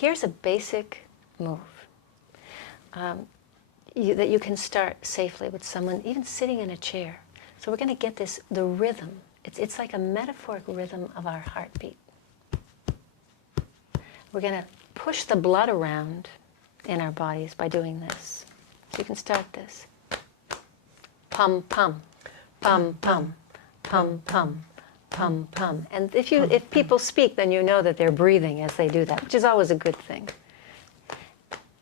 here's a basic move that you can start safely with someone, even sitting in a chair. So we're going to get the rhythm. It's like a metaphoric rhythm of our heartbeat. We're going to push the blood around in our bodies by doing this. So you can start this. Pum, pum, pum, pum, pum, pum, pum, pum. And if people speak, then you know that they're breathing as they do that, which is always a good thing.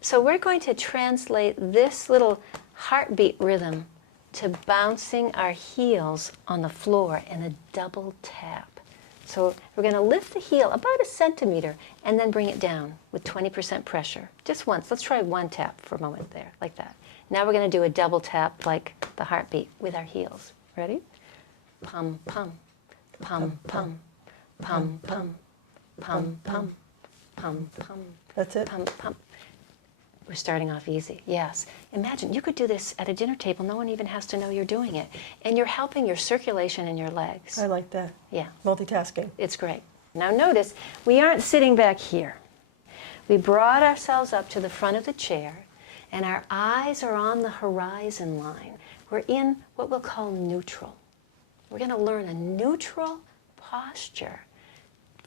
So we're going to translate this little heartbeat rhythm to bouncing our heels on the floor in a double tap. So we're going to lift the heel about 1 centimeter and then bring it down with 20% pressure. Just once. Let's try one tap for a moment there, like that. Now we're going to do a double tap like the heartbeat with our heels. Ready? Pum, pum, pum, pum, pum, pum, pum, pum, pum, pum. That's it? Pum, pum. We're starting off easy, yes. Imagine, you could do this at a dinner table. No one even has to know you're doing it. And you're helping your circulation in your legs. I like that. Yeah. Multitasking. It's great. Now notice, we aren't sitting back here. We brought ourselves up to the front of the chair, and our eyes are on the horizon line. We're in what we'll call neutral. We're going to learn a neutral posture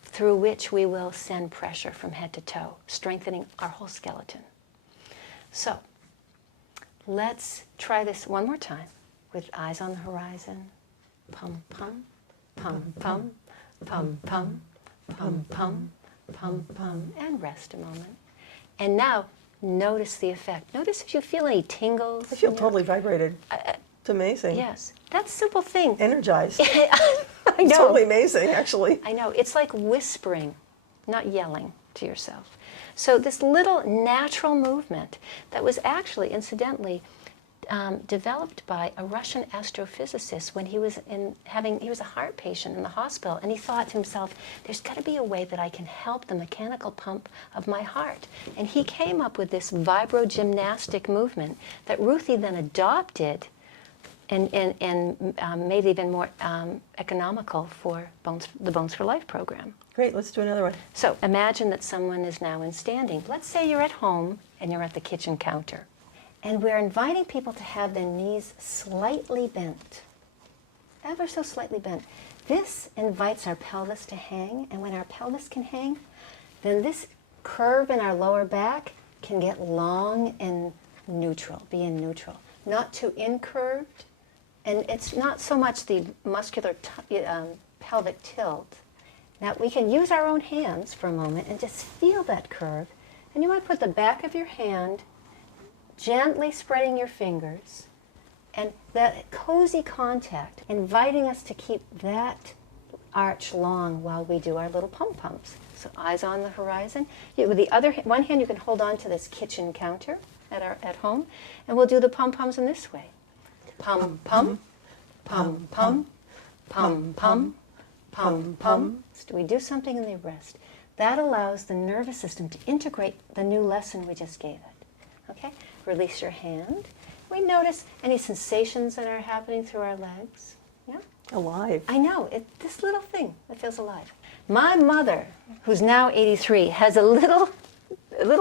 through which we will send pressure from head to toe, strengthening our whole skeleton. So, let's try this one more time with eyes on the horizon. Pum, pum, pum, pum, pum, pum, pum, pum, pum, pum, and rest a moment. And now, notice the effect. Notice if you feel any tingles. I feel totally vibrated. It's amazing. Yes, that simple thing. Energized. I know. It's totally amazing, actually. I know. It's like whispering, not yelling to yourself. So this little natural movement that was actually, incidentally, developed by a Russian astrophysicist when he was he was a heart patient in the hospital, and he thought to himself, there's got to be a way that I can help the mechanical pump of my heart. And he came up with this vibro-gymnastic movement that Ruthie then adopted and made even more economical for the Bones for Life program. Great, let's do another one. So imagine that someone is now in standing. Let's say you're at home and you're at the kitchen counter. And we're inviting people to have their knees slightly bent, ever so slightly bent. This invites our pelvis to hang, and when our pelvis can hang, then this curve in our lower back can get long and neutral, be in neutral. Not too incurved, and it's not so much the muscular pelvic tilt. Now we can use our own hands for a moment and just feel that curve. And you might put the back of your hand gently spreading your fingers, and that cozy contact, inviting us to keep that arch long while we do our little pum-pums. So eyes on the horizon. With the other one hand, you can hold on to this kitchen counter at home, and we'll do the pum-pums in this way. Pum-pum, pum-pum, pum-pum, pum-pum. So we do something in the wrist. That allows the nervous system to integrate the new lesson we just gave it. Okay? Release your hand. We notice any sensations that are happening through our legs. Yeah? Alive. I know. This little thing that feels alive. My mother, who's now 83, has a little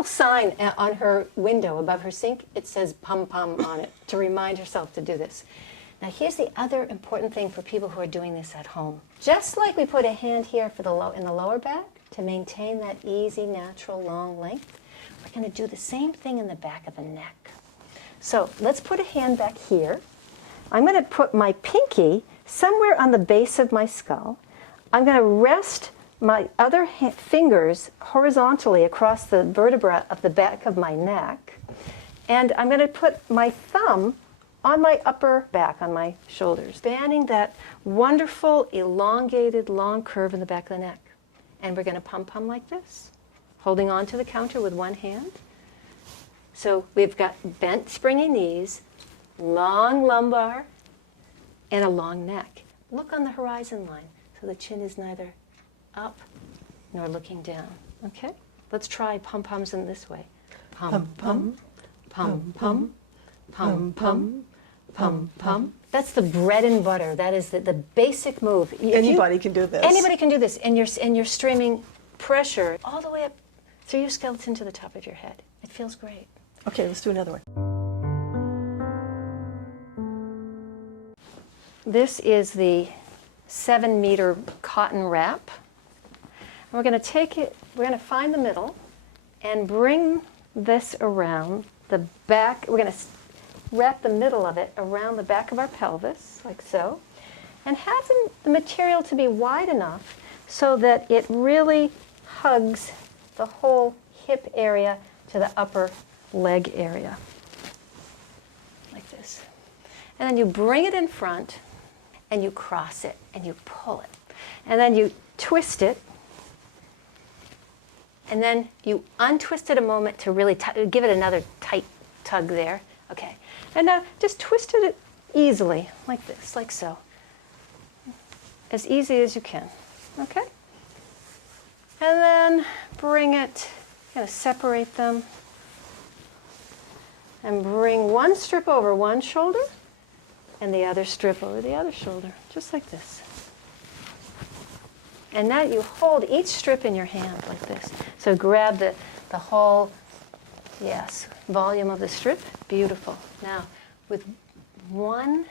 sign on her window above her sink. It says pum-pum on it to remind herself to do this. Now here's the other important thing for people who are doing this at home. Just like we put a hand here for in the lower back to maintain that easy, natural, long length, we're going to do the same thing in the back of the neck. So let's put a hand back here. I'm going to put my pinky somewhere on the base of my skull. I'm going to rest my other fingers horizontally across the vertebra of the back of my neck. And I'm going to put my thumb on my upper back, on my shoulders, spanning that wonderful, elongated, long curve in the back of the neck. And we're going to pum-pum like this, holding on to the counter with one hand. So we've got bent, springy knees, long lumbar, and a long neck. Look on the horizon line, so the chin is neither up nor looking down. Okay? Let's try pum-pums in this way. Pum-pum, pum-pum, pum-pum, pum-pum. That's the bread and butter. That is the basic move. Anybody can do this. Anybody can do this, and you're streaming pressure all the way up through your skeleton to the top of your head. It feels great. Okay, let's do another one. This is the 7-meter cotton wrap. We're going to take it, we're going to find the middle and bring this around the back. We're going to wrap the middle of it around the back of our pelvis, like so, and have the material to be wide enough so that it really hugs the whole hip area to the upper leg area, like this. And then you bring it in front, and you cross it, and you pull it. And then you twist it, and then you untwist it a moment to really give it another tight tug there. Okay. And now just twist it easily, like this, like so. As easy as you can. Okay? And then bring it, kind of separate them, and bring one strip over one shoulder, and the other strip over the other shoulder, just like this. And now you hold each strip in your hand like this. So grab the whole, yes, volume of the strip. Beautiful. Now, with one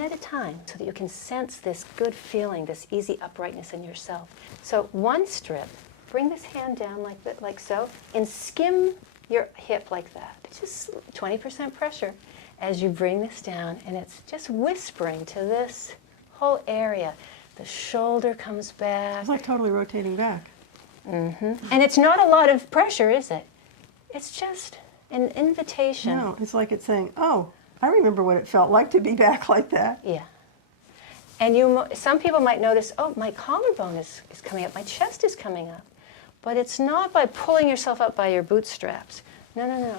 at a time, so that you can sense this good feeling, this easy uprightness in yourself. So one strip, bring this hand down like so, and skim your hip like that. It's just 20% pressure as you bring this down, and it's just whispering to this whole area. The shoulder comes back. It's like totally rotating back. Mm-hmm. And it's not a lot of pressure, is it? It's just an invitation. No, it's like it's saying, oh, I remember what it felt like to be back like that. Yeah. And some people might notice, oh, my collarbone is coming up, my chest is coming up. But it's not by pulling yourself up by your bootstraps. No, no, no.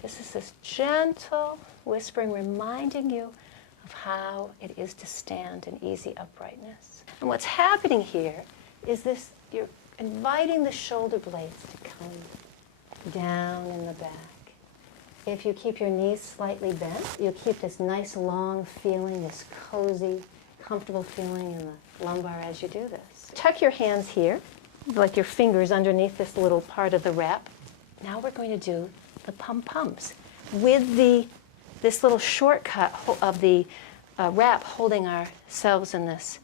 This is this gentle whispering, reminding you of how it is to stand in easy uprightness. And what's happening here is this, you're inviting the shoulder blades to come down in the back. If you keep your knees slightly bent, you'll keep this nice long feeling, this cozy, comfortable feeling in the lumbar as you do this. Tuck your hands here, like your fingers underneath this little part of the wrap. Now we're going to do the pum-pums with this little shortcut of the wrap holding ourselves in this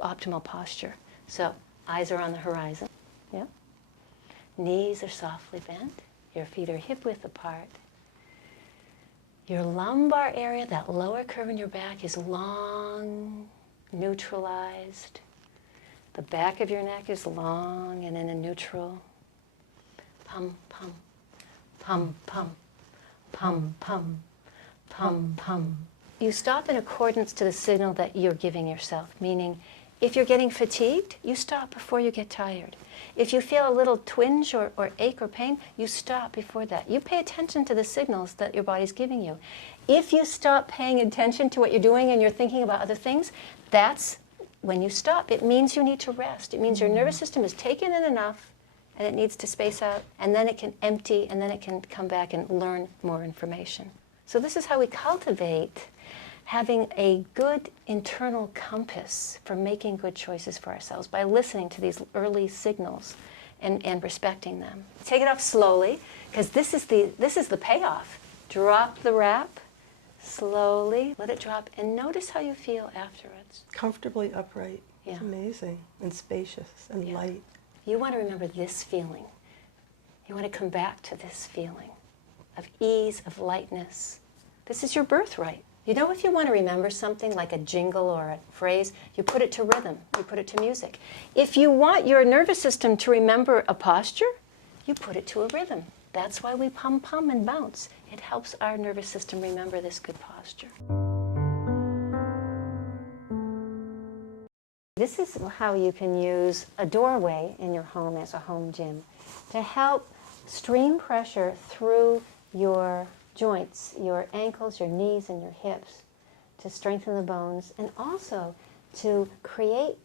optimal posture. So eyes are on the horizon. Yeah. Knees are softly bent. Your feet are hip width apart. Your lumbar area, that lower curve in your back, is long, neutralized. The back of your neck is long and in a neutral. Pum, pum, pum, pum, pum, pum, pum, pum. You stop in accordance to the signal that you're giving yourself, meaning if you're getting fatigued, you stop before you get tired. If you feel a little twinge or ache or pain, you stop before that. You pay attention to the signals that your body's giving you. If you stop paying attention to what you're doing and you're thinking about other things, that's when you stop. It means you need to rest. It means your nervous system has taken in enough and it needs to space out, and then it can empty, and then it can come back and learn more information. So this is how we cultivate having a good internal compass for making good choices for ourselves, by listening to these early signals and respecting them. Take it off slowly, because this is the payoff. Drop the wrap slowly, let it drop, and notice how you feel afterwards. Comfortably upright. Yeah. It's amazing. And spacious and Yeah. light. You want to remember this feeling. You want to come back to this feeling of ease, of lightness. This is your birthright. You know, if you want to remember something like a jingle or a phrase, you put it to rhythm, you put it to music. If you want your nervous system to remember a posture, you put it to a rhythm. That's why we pum-pum and bounce. It helps our nervous system remember this good posture. This is how you can use a doorway in your home as a home gym to help stream pressure through your joints, your ankles, your knees, and your hips, to strengthen the bones, and also to create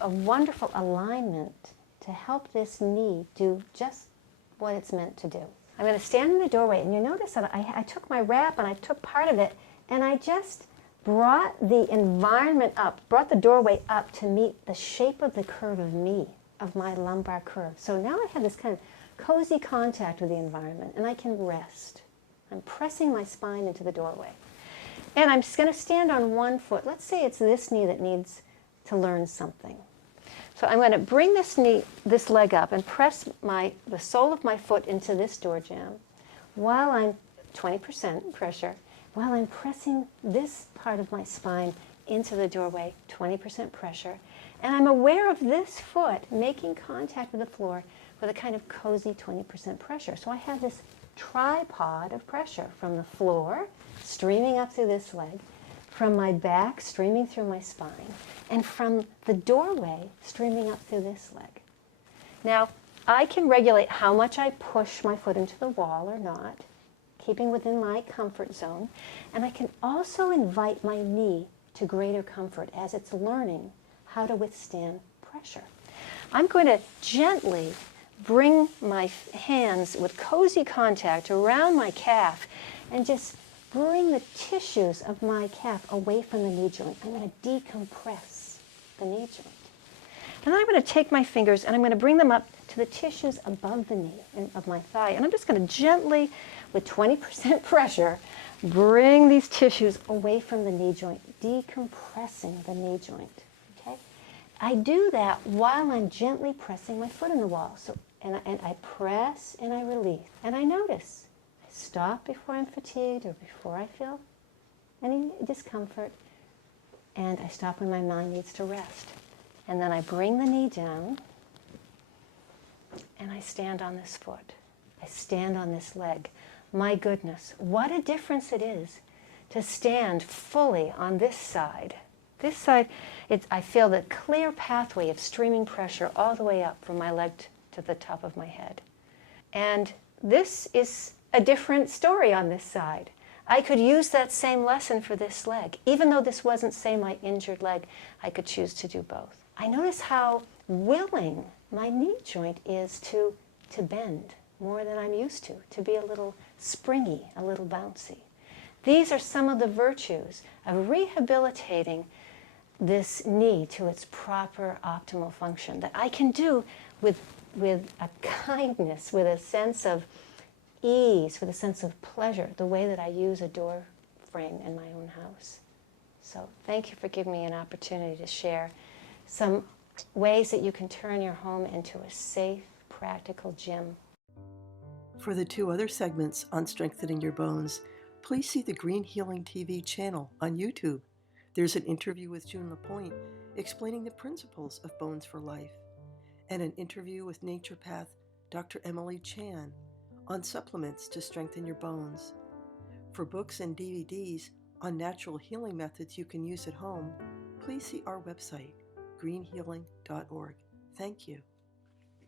a wonderful alignment to help this knee do just what it's meant to do. I'm going to stand in the doorway, and you notice that I took my wrap and I took part of it, and I just brought the environment up, brought the doorway up to meet the shape of the curve of me, of my lumbar curve. So now I have this kind of cozy contact with the environment, and I can rest. I'm pressing my spine into the doorway. And I'm just going to stand on one foot. Let's say it's this knee that needs to learn something. So I'm going to bring this leg up and press the sole of my foot into this door jamb while I'm 20% pressure, while I'm pressing this part of my spine into the doorway, 20% pressure. And I'm aware of this foot making contact with the floor with a kind of cozy 20% pressure. So I have this tripod of pressure from the floor streaming up through this leg, from my back streaming through my spine, and from the doorway streaming up through this leg. Now, I can regulate how much I push my foot into the wall or not, keeping within my comfort zone. And I can also invite my knee to greater comfort as it's learning how to withstand pressure. I'm going to gently bring my hands with cozy contact around my calf and just bring the tissues of my calf away from the knee joint. I'm going to decompress the knee joint. And I'm going to take my fingers and I'm going to bring them up to the tissues above the knee and of my thigh. And I'm just going to gently, with 20% pressure, bring these tissues away from the knee joint, decompressing the knee joint. Okay? I do that while I'm gently pressing my foot in the wall. And I press and I release. And I notice. I stop before I'm fatigued or before I feel any discomfort. And I stop when my mind needs to rest. And then I bring the knee down and I stand on this foot. I stand on this leg. My goodness, what a difference it is to stand fully on this side. This side, I feel the clear pathway of streaming pressure all the way up from my leg to the top of my head. And this is a different story on this side. I could use that same lesson for this leg. Even though this wasn't, say, my injured leg, I could choose to do both. I notice how willing my knee joint is to bend more than I'm used to be a little springy, a little bouncy. These are some of the virtues of rehabilitating this knee to its proper optimal function that I can do with a kindness, with a sense of ease, with a sense of pleasure, the way that I use a door frame in my own house. So thank you for giving me an opportunity to share some ways that you can turn your home into a safe, practical gym. For the 2 other segments on strengthening your bones, please see the Green Healing TV channel on YouTube. There's an interview with June LaPointe explaining the principles of Bones for Life, and an interview with naturopath Dr. Emily Chan on supplements to strengthen your bones. For books and DVDs on natural healing methods you can use at home, please see our website, greenhealing.org. Thank you.